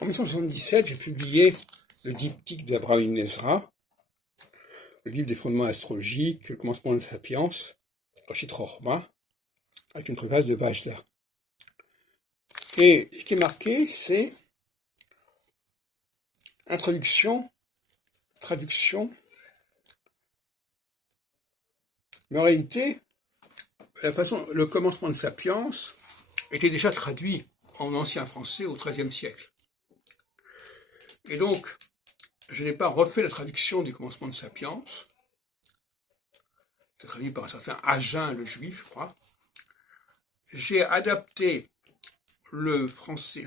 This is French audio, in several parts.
En 1977, j'ai publié le diptyque d'Abraham Ibn Ezra, le livre des fondements astrologiques, le commencement de Sapiens, Reshit Chochma, avec une préface de Vajda. Et ce qui est marqué, c'est introduction, traduction. Mais en réalité, le commencement de Sapiens était déjà traduit en ancien français au XIIIe siècle. Et donc, je n'ai pas refait la traduction du commencement de Sapiens. C'est traduit par un certain Agen le Juif, je crois. J'ai adapté le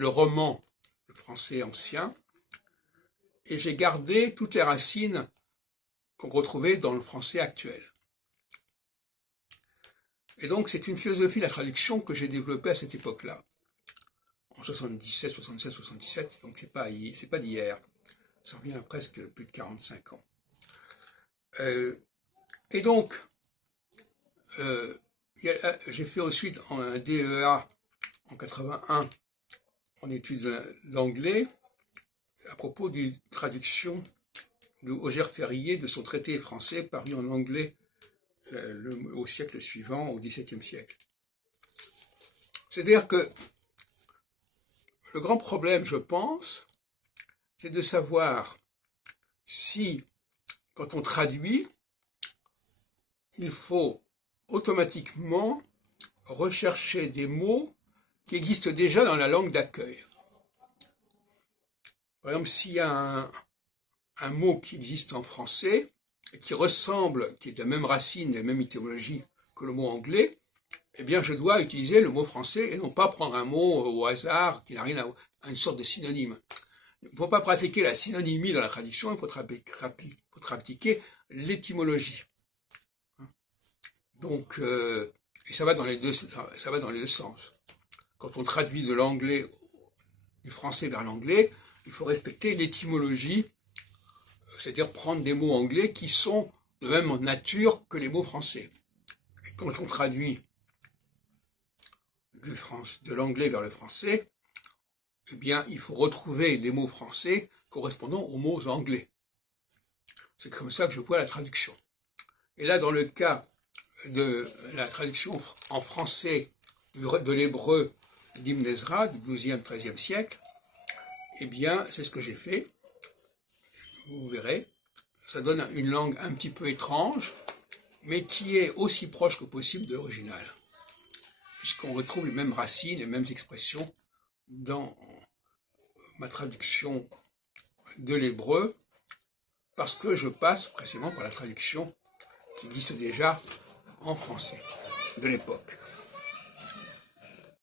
roman, le français ancien, et j'ai gardé toutes les racines qu'on retrouvait dans le français actuel. Et donc, c'est une philosophie de la traduction que j'ai développée à cette époque-là, en 77, 76, 77, donc c'est pas d'hier, ça revient à presque plus de 45 ans. Et donc, j'ai fait ensuite un DEA en 81 en études d'anglais à propos d'une traduction de Auger Ferrier de son traité français paru en anglais au siècle suivant, au XVIIe siècle. C'est-à-dire que le grand problème, je pense, c'est de savoir si, quand on traduit, il faut automatiquement rechercher des mots qui existent déjà dans la langue d'accueil. Par exemple, s'il y a un mot qui existe en français, et qui ressemble, qui est de la même racine, de la même étymologie que le mot anglais, eh bien, je dois utiliser le mot français et non pas prendre un mot au hasard qui n'a rien à une sorte de synonyme. Il ne faut pas pratiquer la synonymie dans la traduction, il faut pratiquer l'étymologie. Donc, et ça va dans les deux sens. Quand on traduit de l'anglais, du français vers l'anglais, il faut respecter l'étymologie, c'est-à-dire prendre des mots anglais qui sont de même nature que les mots français. Et quand on traduit de l'anglais vers le français, eh bien, il faut retrouver les mots français correspondant aux mots anglais. C'est comme ça que je vois la traduction. Et là, dans le cas de la traduction en français de l'hébreu d'Ibn Ezra, du XIIe, XIIIe siècle, eh bien, c'est ce que j'ai fait. Vous verrez, ça donne une langue un petit peu étrange, mais qui est aussi proche que possible de l'original, puisqu'on retrouve les mêmes racines, les mêmes expressions dans ma traduction de l'hébreu, parce que je passe précisément par la traduction qui existe déjà en français de l'époque.